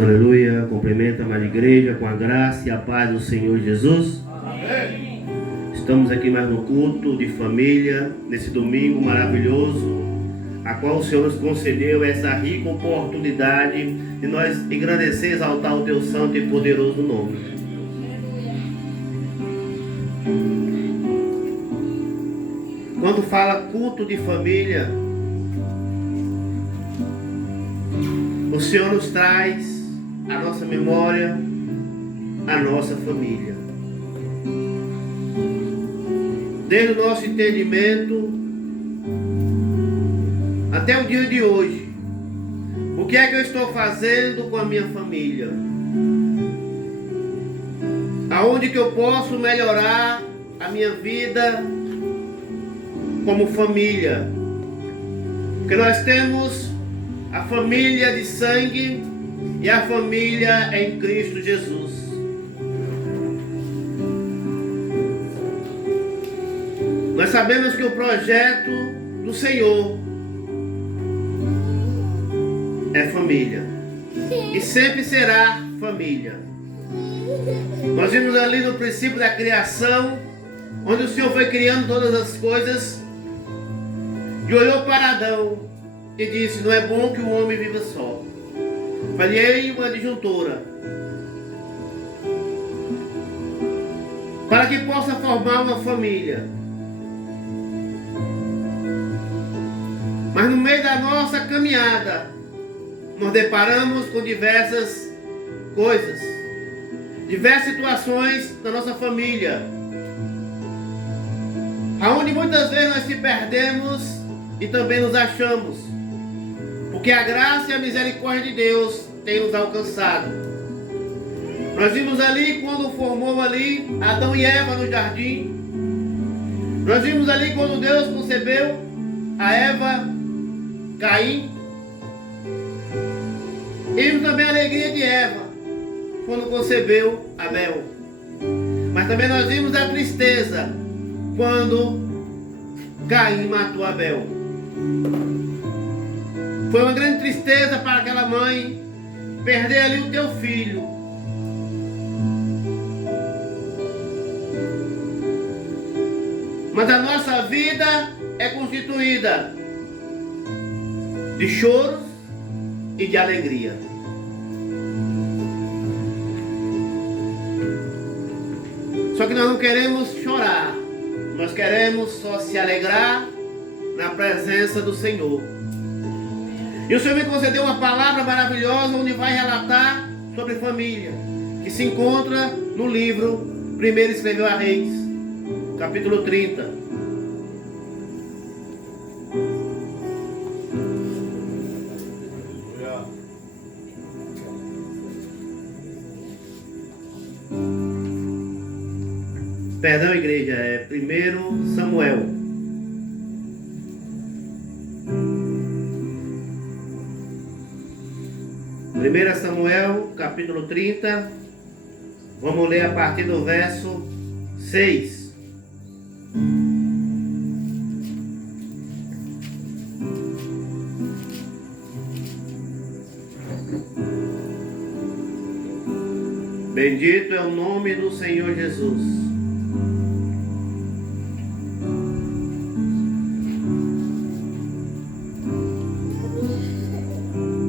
Aleluia, cumprimento a amada igreja com a graça e a paz do Senhor Jesus. Amém. Estamos aqui mais no culto de família, nesse domingo maravilhoso, a qual o Senhor nos concedeu essa rica oportunidade de nós engrandecer e exaltar o teu santo e poderoso nome. Quando fala culto de família, o Senhor nos traz a nossa memória, a nossa família. Desde o nosso entendimento até o dia de hoje, o que é que eu estou fazendo com a minha família? Aonde que eu posso melhorar a minha vida como família? Porque nós temos a família de sangue e a família em Cristo Jesus. Nós sabemos que o projeto do Senhor é família e sempre será família. Nós vimos ali no princípio da criação, onde o Senhor foi criando todas as coisas e olhou para Adão e disse: não é bom que o homem viva só. Falhei uma adjuntora para que possa formar uma família. Mas no meio da nossa caminhada, nos deparamos com diversas coisas, diversas situações da nossa família, aonde muitas vezes nós se perdemos e também nos achamos, porque a graça e a misericórdia de Deus tem nos alcançado. Nós vimos ali quando formou ali Adão e Eva no jardim. Nós vimos ali quando Deus concebeu a Eva, Caim. E vimos também a alegria de Eva quando concebeu Abel. Mas também nós vimos a tristeza quando Caim matou Abel. Foi uma grande tristeza para aquela mãe perder ali o teu filho. Mas a nossa vida é constituída de choros e de alegria. Só que nós não queremos chorar, nós queremos só se alegrar na presença do Senhor. E o Senhor me concedeu uma palavra maravilhosa onde vai relatar sobre família, que se encontra no livro Primeiro Escreveu a Reis, capítulo 30. Perdão, igreja, é 1 Samuel. Primeira Samuel, capítulo 30, vamos ler a partir do verso 6. Bendito é o nome do Senhor Jesus.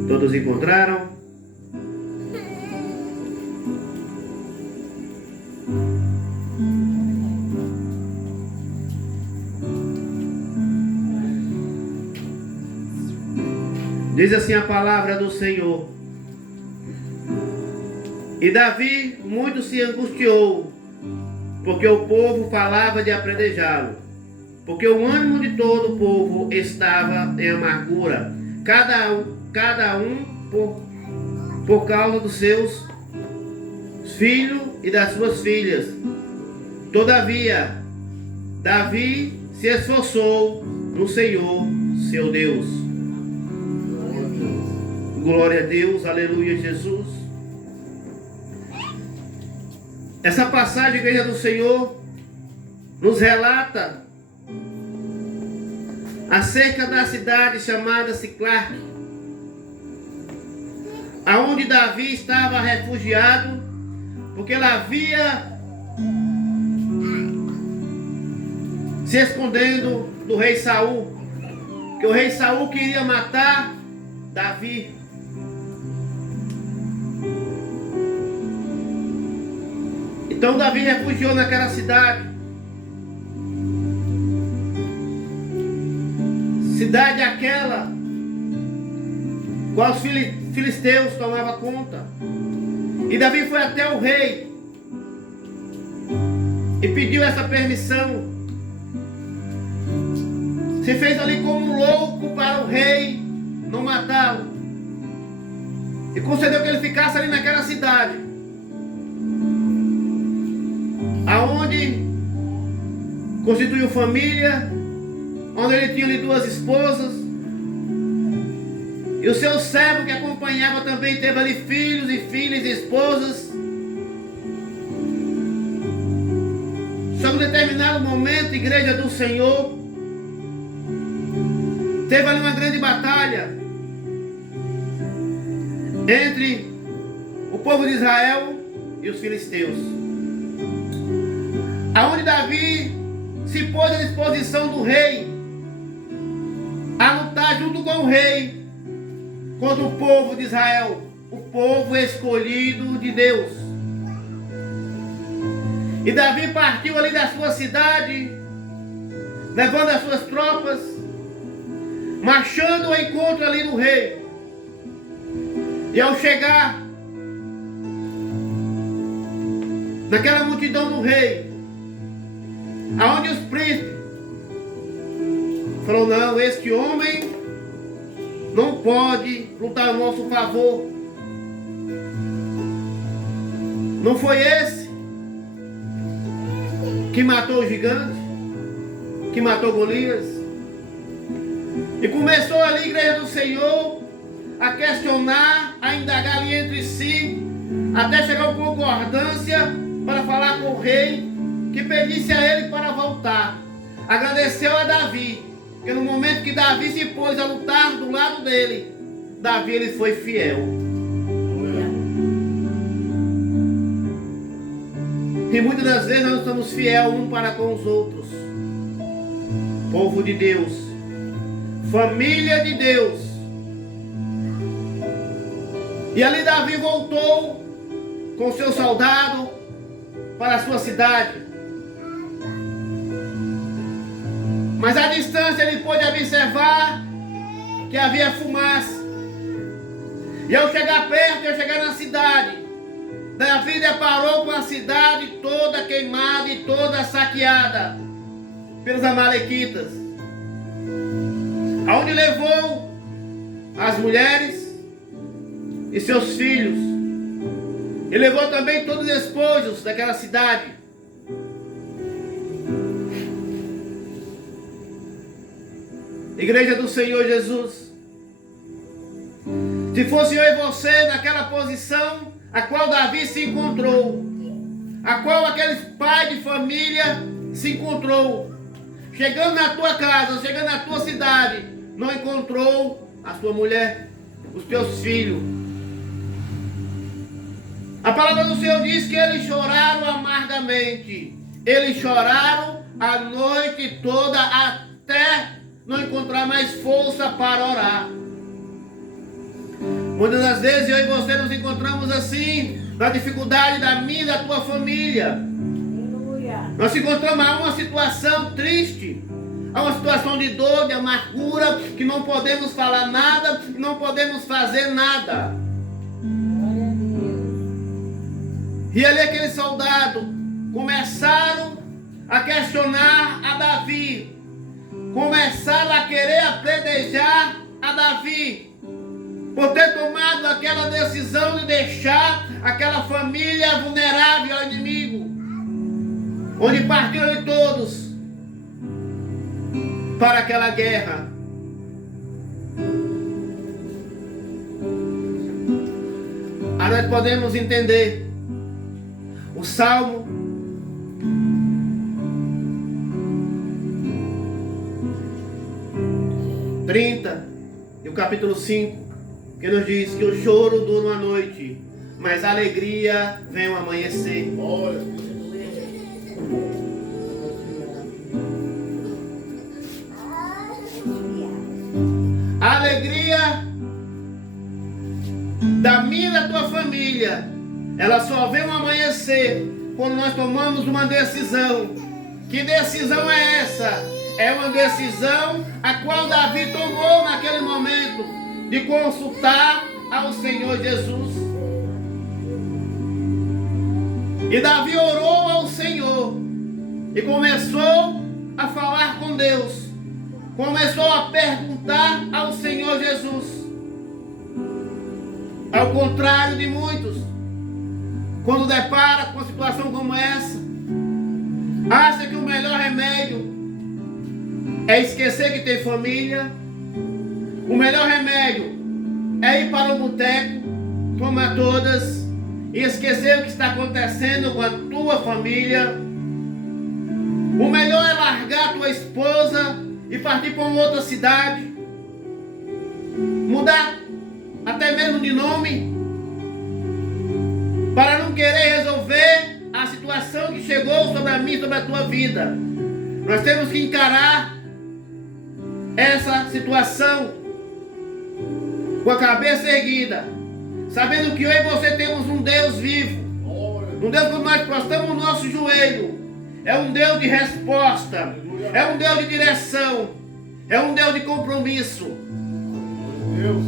Todos encontraram? Diz assim a palavra do Senhor: e Davi muito se angustiou, porque o povo falava de apredejá-lo, porque o ânimo de todo o povo estava em amargura, cada um por causa dos seus filhos e das suas filhas. Todavia, Davi se esforçou no Senhor, seu Deus. Glória a Deus, aleluia, Jesus. Essa passagem, igreja do Senhor, nos relata acerca da cidade chamada Siclac, aonde Davi estava refugiado, porque ele havia se escondendo do rei Saul, que o rei Saul queria matar Davi. Então Davi refugiou naquela cidade. Cidade aquela qual os filisteus tomavam conta. E Davi foi até o rei e pediu essa permissão. Se fez ali como um louco para o rei não matá-lo. E concedeu que ele ficasse ali naquela cidade, aonde constituiu família, onde ele tinha ali 2 esposas, e o seu servo que acompanhava também teve ali filhos e filhas e esposas. Só que em determinado momento, igreja do Senhor, teve ali uma grande batalha entre o povo de Israel e os filisteus, aonde Davi se pôs à disposição do rei a lutar junto com o rei contra o povo de Israel, o povo escolhido de Deus. E Davi partiu ali da sua cidade, levando as suas tropas, marchando ao encontro ali do rei. E ao chegar naquela multidão do rei, aonde os príncipes falou: não, este homem não pode lutar a nosso favor. Não foi esse que matou o gigante, que matou Golias? E começou ali a igreja do Senhor a questionar, a indagar ali entre si, até chegar uma concordância para falar com o rei, que pedisse a ele para voltar. Agradeceu a Davi, porque no momento que Davi se pôs a lutar do lado dele, Davi ele foi fiel. E muitas das vezes nós não somos fiéis um para com os outros. Povo de Deus, família de Deus. E ali Davi voltou com seu soldado para a sua cidade. Mas à distância ele pôde observar que havia fumaça. E ao chegar perto, ao chegar na cidade, Davi deparou com a cidade toda queimada e toda saqueada pelos amalequitas, aonde levou as mulheres e seus filhos, e levou também todos os despojos daquela cidade. Igreja do Senhor Jesus, se fosse eu e você naquela posição a qual Davi se encontrou, a qual aquele pai de família se encontrou, chegando na tua casa, chegando na tua cidade, não encontrou a sua mulher, os teus filhos. A palavra do Senhor diz que eles choraram amargamente. Eles choraram a noite toda até não encontrar mais força para orar. Muitas das vezes eu e você nos encontramos assim, na dificuldade da minha e da tua família. Nós encontramos a uma situação triste, a uma situação de dor, de amargura, que não podemos falar nada, que não podemos fazer nada. E ali aquele soldado começaram a questionar a Davi, começaram a querer apedrejar a Davi, por ter tomado aquela decisão de deixar aquela família vulnerável ao inimigo, onde partiram de todos para aquela guerra. Aí nós podemos entender o Salmo 30 e o capítulo 5, que nos diz que o choro dura uma noite, mas a alegria vem ao amanhecer. A alegria da minha e da tua família, ela só vem ao amanhecer quando nós tomamos uma decisão. Que decisão é essa? É uma decisão a qual Davi tomou naquele momento de consultar ao Senhor Jesus. E Davi orou ao Senhor e começou a falar com Deus. Começou a perguntar ao Senhor Jesus. Ao contrário de muitos, quando depara com uma situação como essa, acha que o melhor remédio é esquecer que tem família. O melhor remédio é ir para o boteco, tomar todas e esquecer o que está acontecendo com a tua família. O melhor é largar a tua esposa e partir para uma outra cidade, mudar até mesmo de nome, para não querer resolver a situação que chegou sobre a mim, sobre a tua vida. Nós temos que encarar essa situação com a cabeça erguida, sabendo que eu e você temos um Deus vivo, um Deus que nós prostramos o nosso joelho. É um Deus de resposta, é um Deus de direção, é um Deus de compromisso.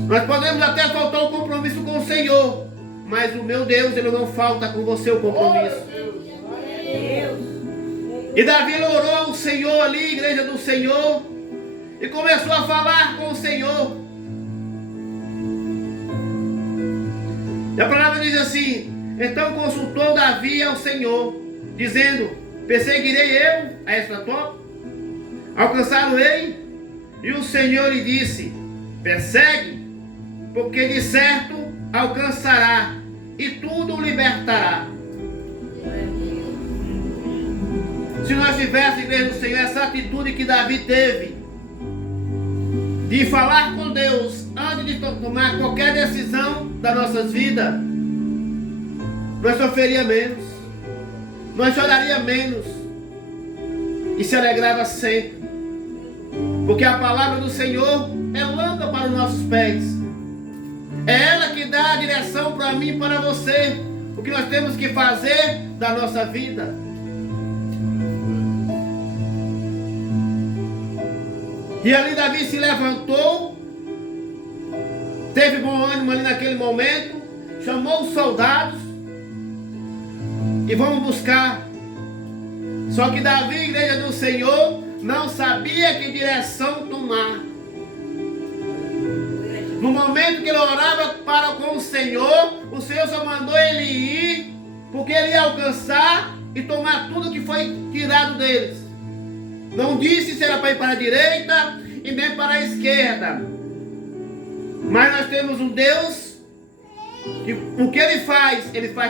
Nós podemos até faltar o compromisso com o Senhor, mas o meu Deus, Ele não falta com você o compromisso. E Davi orou ao Senhor ali, igreja do Senhor, e começou a falar com o Senhor. E a palavra diz assim: então consultou Davi ao Senhor, dizendo: perseguirei eu a Estratope, alcançá-lo-ei? E o Senhor lhe disse: persegue, porque de certo alcançará e tudo o libertará. Se nós tivéssemos, igreja do Senhor, essa atitude que Davi teve, de falar com Deus antes de tomar qualquer decisão das nossas vidas, nós sofreríamos menos, nós choraríamos menos e se alegrava sempre, porque a palavra do Senhor é lâmpada para os nossos pés, é ela que dá a direção para mim e para você, o que nós temos que fazer da nossa vida. E ali Davi se levantou, teve bom ânimo ali naquele momento, chamou os soldados e vamos buscar. Só que Davi, igreja do Senhor, não sabia que direção tomar. No momento que ele orava para com o Senhor só mandou ele ir, porque ele ia alcançar e tomar tudo que foi tirado deles. Não disse se era para ir para a direita e nem para a esquerda. Mas nós temos um Deus que o que ele faz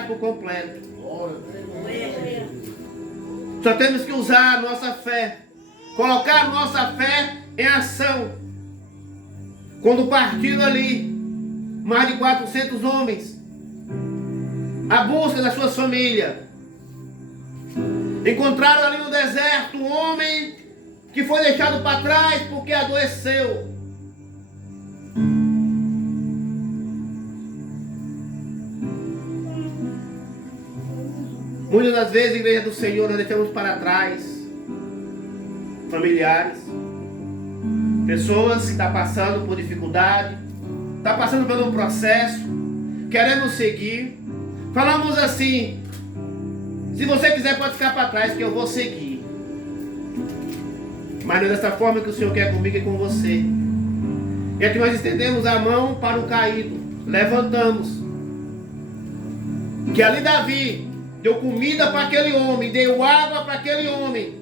por completo. Só temos que usar a nossa fé, colocar a nossa fé em ação. Quando partiram ali mais de 400 homens à busca das suas famílias, encontraram ali no deserto um homem que foi deixado para trás porque adoeceu. Muitas das vezes, igreja do Senhor, nós deixamos para trás familiares, pessoas que estão passando por dificuldade, estão passando por um processo, queremos seguir. Falamos assim: se você quiser pode ficar para trás que eu vou seguir. Mas não é dessa forma que o Senhor quer comigo e com você. É que nós estendemos a mão para o caído, levantamos. Que ali Davi deu comida para aquele homem, deu água para aquele homem.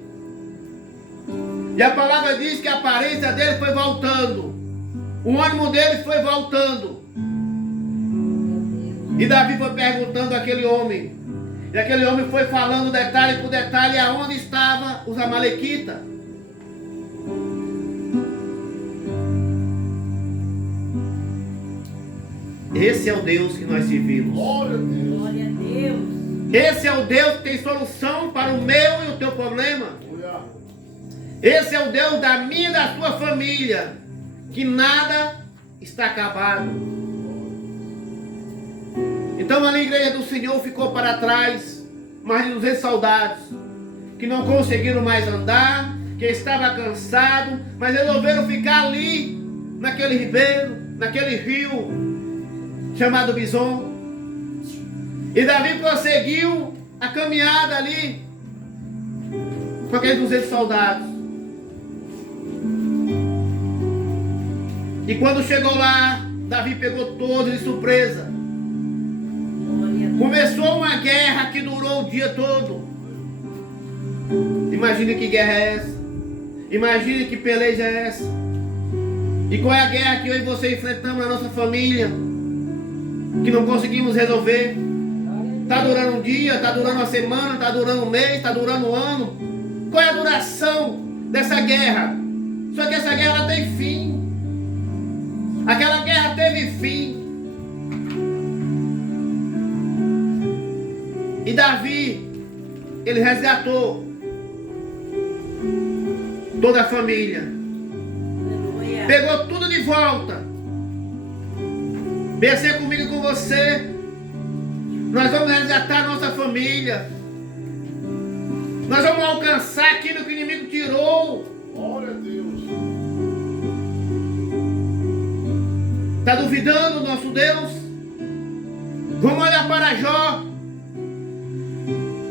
E a palavra diz que a aparência dele foi voltando, o ânimo dele foi voltando. E Davi foi perguntando àquele homem, e aquele homem foi falando detalhe por detalhe aonde estavam os amalequitas. Esse é o Deus que nós servimos. Glória a Deus. Glória a Deus. Esse é o Deus que tem solução para o meu e o teu problema. Aleluia. Esse é o Deus da minha e da tua família, que nada está acabado. Então ali a igreja do Senhor ficou para trás, mais de 200 soldados, que não conseguiram mais andar, que estavam cansados, mas resolveram ficar ali, naquele ribeiro, naquele rio, chamado Bison. E Davi prosseguiu a caminhada ali, com aqueles 200 soldados. E quando chegou lá, Davi pegou todos de surpresa. Glória a Deus. Começou uma guerra que durou o dia todo. Imagine que guerra é essa. Imagine que peleja é essa. E qual é a guerra que eu e você enfrentamos na nossa família, que não conseguimos resolver? Está durando um dia, está durando uma semana, está durando um mês, está durando um ano. Qual é a duração dessa guerra? Só que essa guerra ela tem fim. Aquela guerra teve fim. E Davi, ele resgatou toda a família. Aleluia. Pegou tudo de volta. Venha ser comigo e com você. Nós vamos resgatar a nossa família. Nós vamos alcançar aquilo que o inimigo tirou. Glória a Deus. Está duvidando do nosso Deus? Vamos olhar para Jó.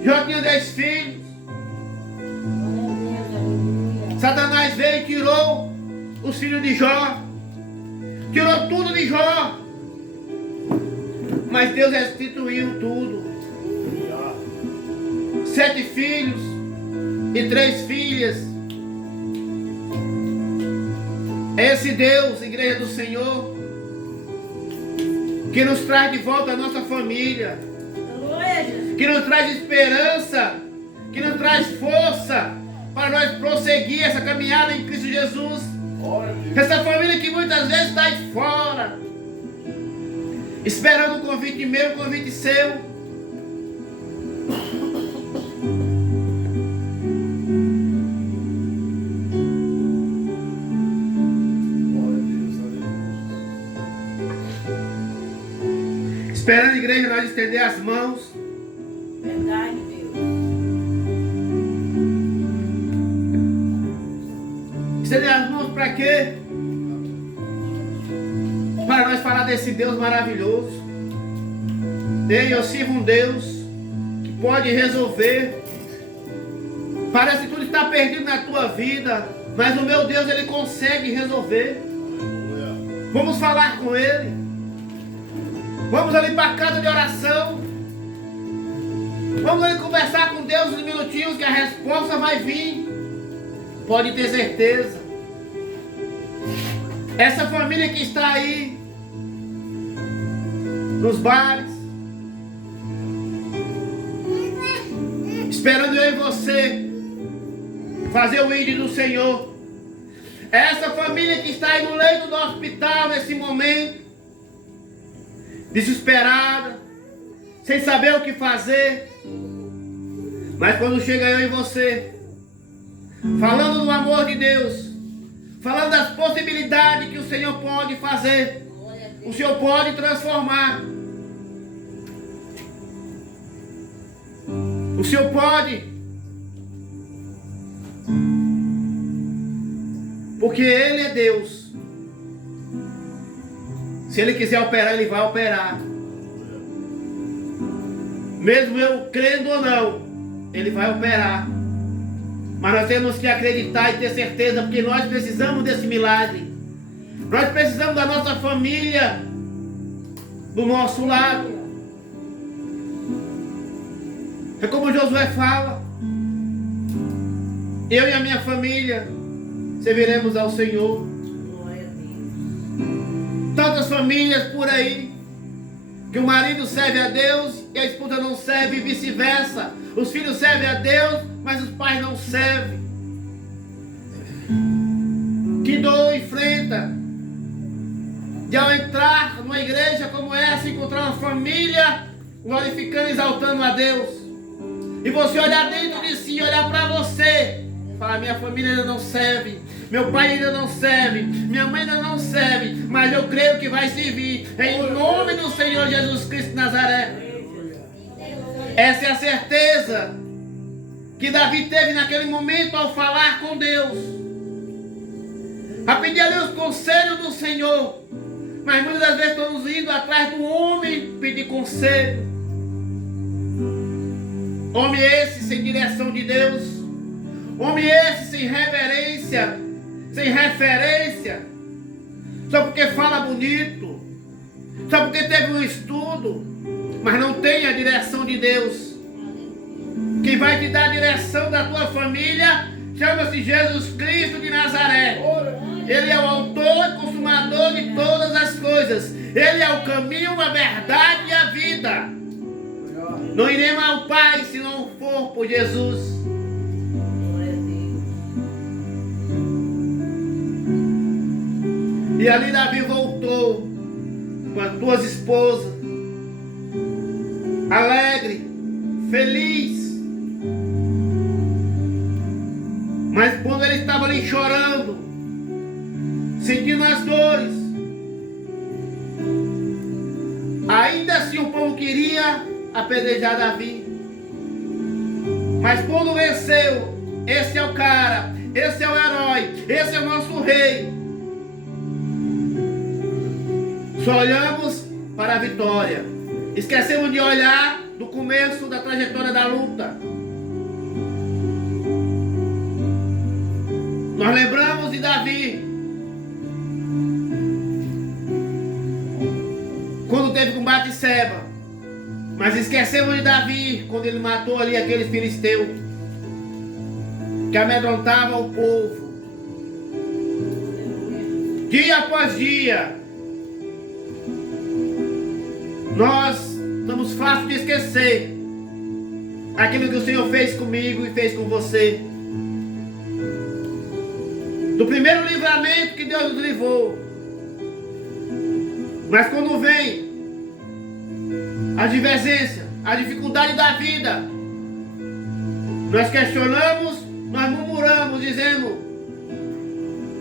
Jó tinha 10 filhos. Satanás veio e tirou os filhos de Jó. Tirou tudo de Jó. Mas Deus restituiu tudo. 7 filhos e 3 filhas. Esse Deus, igreja do Senhor, que nos traz de volta a nossa família, Aleluia, Jesus. que nos traz esperança, que nos traz força para nós prosseguir essa caminhada em Cristo Jesus. Glória a Deus. Essa família que muitas vezes está aí fora, esperando um convite meu, um convite seu. Glória a Deus. Aleluia. Esperando a igreja nós estender as mãos. Verdade, Deus. Estender as mãos para quê? Para nós falar desse Deus maravilhoso. Ei, eu sirvo um Deus que pode resolver. Parece que tudo está perdido na tua vida, mas o meu Deus, Ele consegue resolver. Aleluia. Vamos falar com Ele. Vamos ali para a casa de oração. Vamos ali conversar com Deus uns minutinhos que a resposta vai vir. Pode ter certeza. Essa família que está aí nos bares, esperando eu e você fazer o ídolo do Senhor. Essa família que está aí no leito do hospital nesse momento, desesperada, sem saber o que fazer. Mas quando chega eu e você, falando do amor de Deus, falando das possibilidades que o Senhor pode fazer, o Senhor pode transformar. O Senhor pode. Porque Ele é Deus. Se Ele quiser operar, Ele vai operar. Mesmo eu crendo ou não, Ele vai operar. Mas nós temos que acreditar e ter certeza, porque nós precisamos desse milagre. Nós precisamos da nossa família do nosso lado. É como Josué fala: eu e a minha família serviremos ao Senhor. Glória a Deus. Tantas famílias por aí, que o marido serve a Deus e a esposa não serve, e vice-versa. Os filhos servem a Deus, mas os pais não servem. Que dor enfrenta. de ao entrar numa igreja como essa, encontrar uma família glorificando e exaltando a Deus. E você olhar dentro de si, olhar para você, falar: minha família ainda não serve, meu pai ainda não serve, minha mãe ainda não serve, mas eu creio que vai servir, em nome do Senhor Jesus Cristo de Nazaré. Essa é a certeza que Davi teve naquele momento ao falar com Deus, a pedir a Deus conselho do Senhor. Mas muitas das vezes estamos indo atrás do homem pedir conselho. Homem esse sem direção de Deus, homem esse sem reverência, sem referência, só porque fala bonito, só porque teve um estudo, mas não tem a direção de Deus. Quem vai te dar a direção da tua família chama-se Jesus Cristo de Nazaré. Ele é o autor e consumador de todas as coisas. Ele é o caminho, a verdade e a vida. Não iremos ao Pai se não for por Jesus. Glória a Deus. E ali Davi voltou com as duas esposas, alegre, feliz. Mas quando ele estava ali chorando, sentindo as dores, ainda assim o povo queria apedrejar Davi. Mas quando venceu, esse é o cara, esse é o herói, esse é o nosso rei, só olhamos para a vitória. Esquecemos de olhar do começo da trajetória da luta. Nós lembramos de Davi, quando teve combate em Seba, mas esquecemos de Davi quando ele matou ali aqueles filisteus que amedrontavam o povo. Dia após dia, nós estamos fácil de esquecer aquilo que o Senhor fez comigo e fez com você. Do primeiro livramento que Deus nos livrou. Mas quando vem a divergência, a dificuldade da vida, nós questionamos, nós murmuramos, dizendo: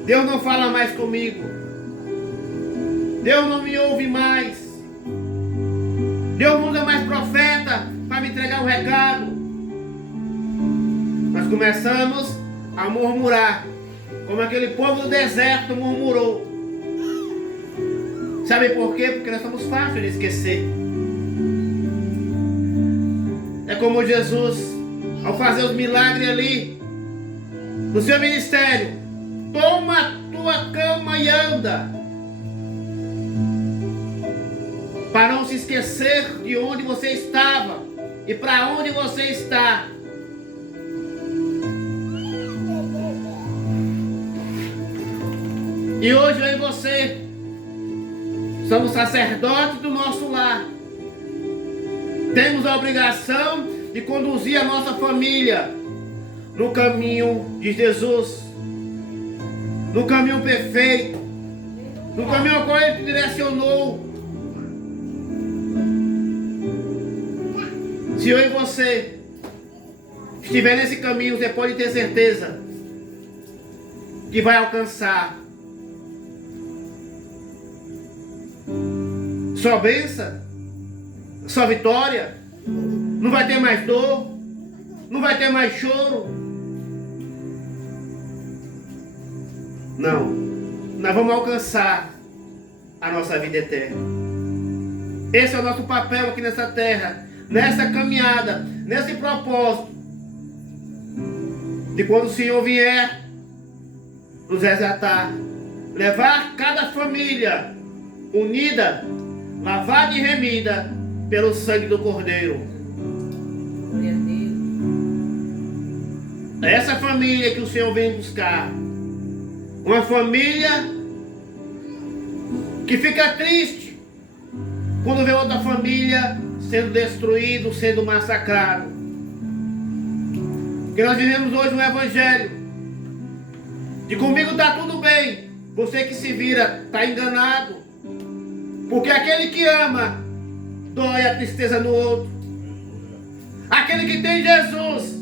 Deus não fala mais comigo, Deus não me ouve mais, Deus não usa mais profeta para me entregar um recado. Nós começamos a murmurar, como aquele povo do deserto murmurou. Sabe por quê? Porque nós somos fáceis de esquecer. É como Jesus, ao fazer os milagres ali, no seu ministério: toma a tua cama e anda. Para não se esquecer de onde você estava e para onde você está. E hoje eu e você somos sacerdotes do nosso lar. Temos a obrigação de conduzir a nossa família no caminho de Jesus, no caminho perfeito, no caminho ao qual Ele te direcionou. Se eu e você estiver nesse caminho, você pode ter certeza que vai alcançar sua bênção, sua vitória. Não vai ter mais dor, não vai ter mais choro. Não, nós vamos alcançar a nossa vida eterna. Esse é o nosso papel aqui nessa terra, nessa caminhada, nesse propósito de quando o Senhor vier nos resgatar, levar cada família unida, lavada e remida pelo sangue do Cordeiro. Glória a Deus. É essa família que o Senhor vem buscar. Uma família que fica triste quando vê outra família sendo destruído, sendo massacrado. Porque nós vivemos hoje um evangelho de comigo está tudo bem, você que se vira está enganado. Porque aquele que ama, dói a tristeza no outro. Aquele que tem Jesus,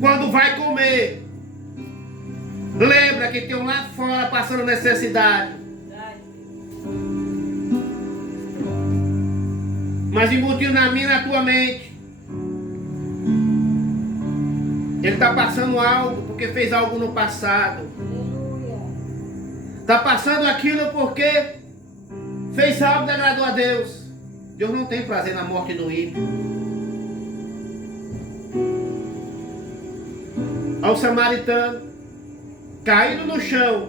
quando vai comer, lembra que tem um lá fora passando necessidade. Mas embutido na minha e na tua mente, ele está passando algo porque fez algo no passado. Está passando aquilo porque fez algo que agradou a Deus. Deus não tem prazer na morte do ímpio. Ao samaritano, caído no chão,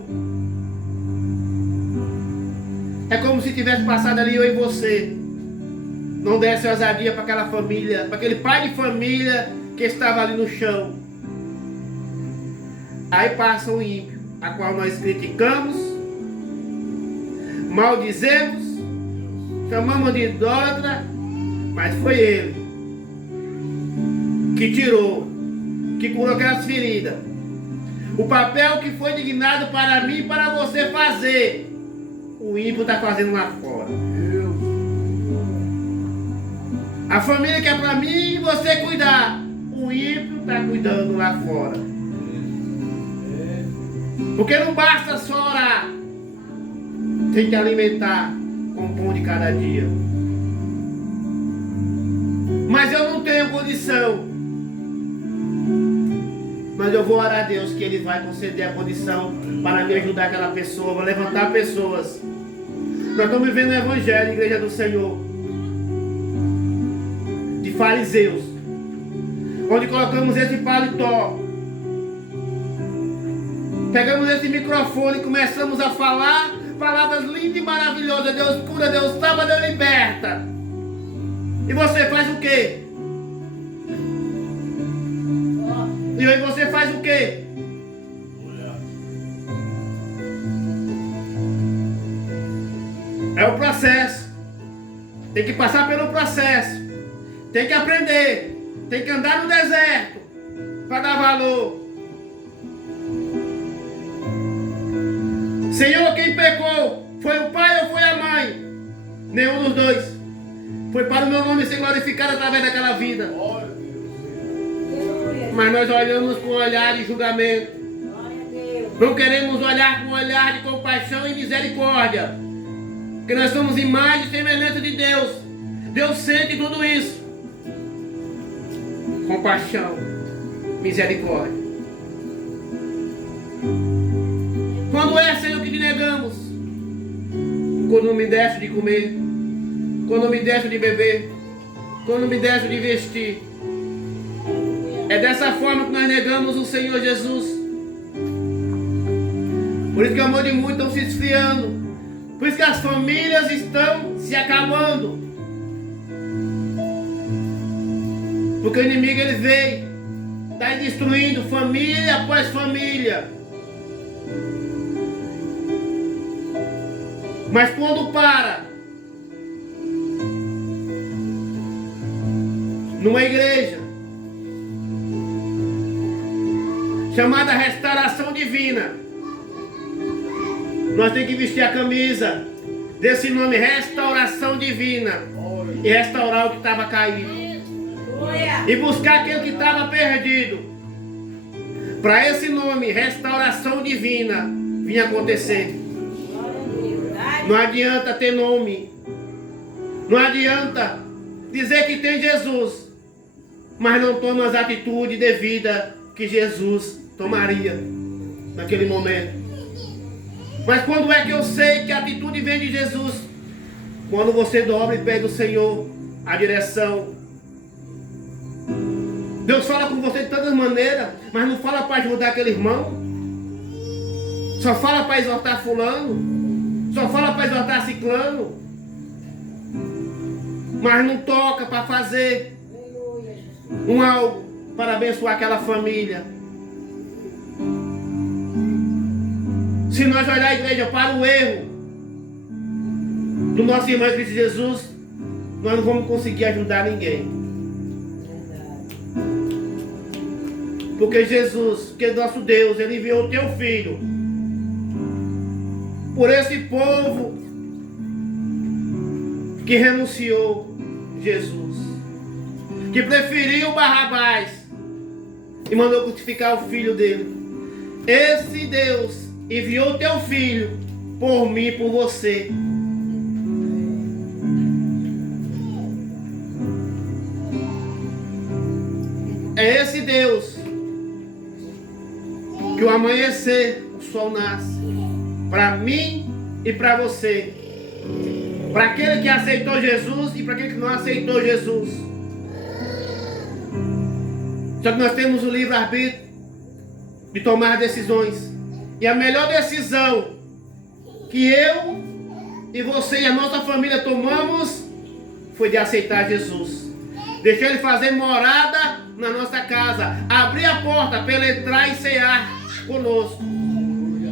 é como se tivesse passado ali eu e você. Não desse ousadia para aquela família, para aquele pai de família que estava ali no chão. Aí passa o ímpio, a qual nós criticamos, maldizemos, chamamos de idólatra, mas foi ele que tirou, que curou aquelas feridas. O papel que foi dignado para mim e para você fazer, o ímpio está fazendo lá fora. A família que é para mim e você cuidar, o ímpio está cuidando lá fora. Porque não basta só orar, tem que alimentar com o pão de cada dia. Mas eu não tenho condição. Mas eu vou orar a Deus que Ele vai conceder a condição para me ajudar aquela pessoa, vou levantar pessoas. Nós estamos vivendo o Evangelho, Igreja do Senhor, de fariseus, onde colocamos esse paletó, pegamos esse microfone e começamos a falar palavras lindas e maravilhosas. Deus cura, Deus salva, Deus liberta. E você faz o quê? E aí você faz o quê? É o processo. Tem que passar pelo processo. Tem que aprender. Tem que andar no deserto para dar valor. Senhor, quem pecou? Foi o pai ou foi a mãe? Nenhum dos dois. Foi para o meu nome ser glorificado através daquela vida. Mas nós olhamos com olhar de julgamento. Não queremos olhar com olhar de compaixão e misericórdia. Porque nós somos imagem e semelhança de Deus. Deus sente tudo isso. Compaixão, misericórdia. Quando é, Senhor, que te negamos? Quando me deixo de comer, quando me deixo de beber, quando me deixo de vestir. É dessa forma que nós negamos o Senhor Jesus. Por isso que o amor de muitos estão se esfriando. Por isso que as famílias estão se acabando. Porque o inimigo ele veio, está destruindo família após família. Mas quando para numa igreja chamada restauração divina, nós temos que vestir a camisa desse nome, restauração divina, e restaurar o que estava caído, e buscar aquele que estava perdido, para esse nome, restauração divina, vir acontecer. Não adianta ter nome, não adianta dizer que tem Jesus, mas não toma as atitudes devidas que Jesus tomaria naquele momento. Mas quando é que eu sei que a atitude vem de Jesus? Quando você dobra e pede ao Senhor a direção. Deus fala com você de tantas maneiras, mas não fala para ajudar aquele irmão. Só fala para exortar fulano. Só fala para exortar ciclano. Mas não toca para fazer um algo para abençoar aquela família. Se nós olhar a igreja para o erro do nosso irmão Cristo Jesus, nós não vamos conseguir ajudar ninguém. Porque Jesus, que é nosso Deus, Ele enviou o teu Filho por esse povo que renunciou Jesus, que preferiu Barrabás e mandou crucificar o filho dele. Esse Deus enviou teu filho por mim e por você. É esse Deus que o amanhecer, o sol nasce para mim e para você, para aquele que aceitou Jesus e para aquele que não aceitou Jesus. Só que nós temos o livre-arbítrio de tomar decisões, e a melhor decisão que eu e você e a nossa família tomamos foi de aceitar Jesus, deixar Ele fazer morada na nossa casa, abrir a porta para Ele entrar e cear conosco,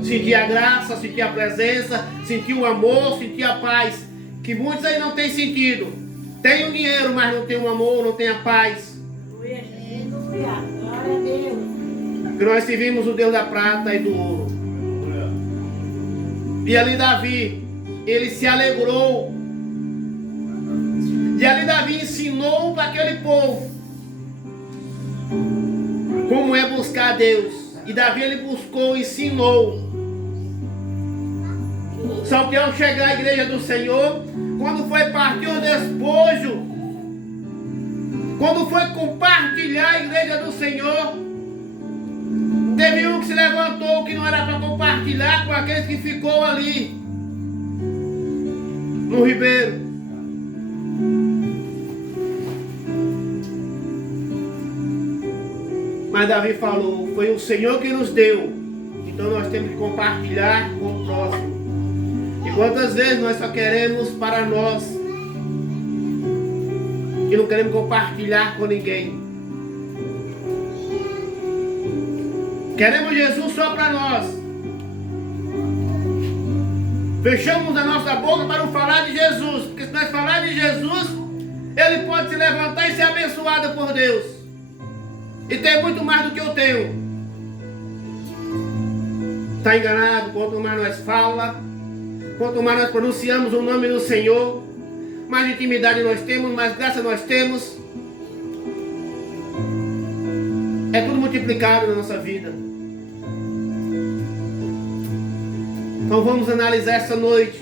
sentir a graça, sentir a presença, sentir o amor, sentir a paz, que muitos aí não têm sentido. Tem o dinheiro, mas não tem o amor, não tem a paz. Aleluia. Glória a Deus. Que nós servimos o Deus da prata e do ouro. E ali Davi, ele se alegrou. E ali Davi ensinou para aquele povo como é buscar a Deus. E Davi, ele buscou, ensinou. Só que ao chegar à igreja do Senhor, quando foi partir o despojo, quando foi compartilhar a igreja do Senhor, teve um que se levantou que não era para compartilhar com aqueles que ficou ali no ribeiro. Mas Davi falou, foi o Senhor que nos deu, então nós temos que compartilhar com o próximo. E quantas vezes nós só queremos para nós e não queremos compartilhar com ninguém? Queremos Jesus só para nós. Fechamos a nossa boca para não falar de Jesus, porque se nós falar de Jesus, Ele pode se levantar e ser abençoado por Deus e ter muito mais do que eu tenho. Está enganado? Quanto mais nós falamos, quanto mais nós pronunciamos o nome do Senhor, mais intimidade nós temos, mais graça nós temos. É tudo multiplicado na nossa vida. Então vamos analisar essa noite,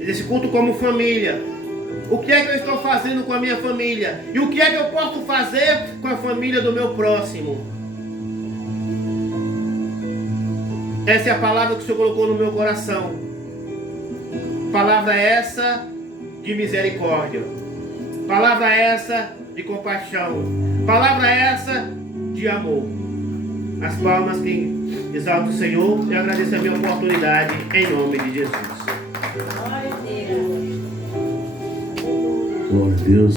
esse culto como família. O que é que eu estou fazendo com a minha família? E o que é que eu posso fazer com a família do meu próximo? Essa é a palavra que o Senhor colocou no meu coração. Palavra essa de misericórdia. Palavra essa de compaixão. Palavra essa de amor. As palmas que exaltam o Senhor, eu agradeço a minha oportunidade em nome de Jesus. Glória a Deus. Glória a Deus.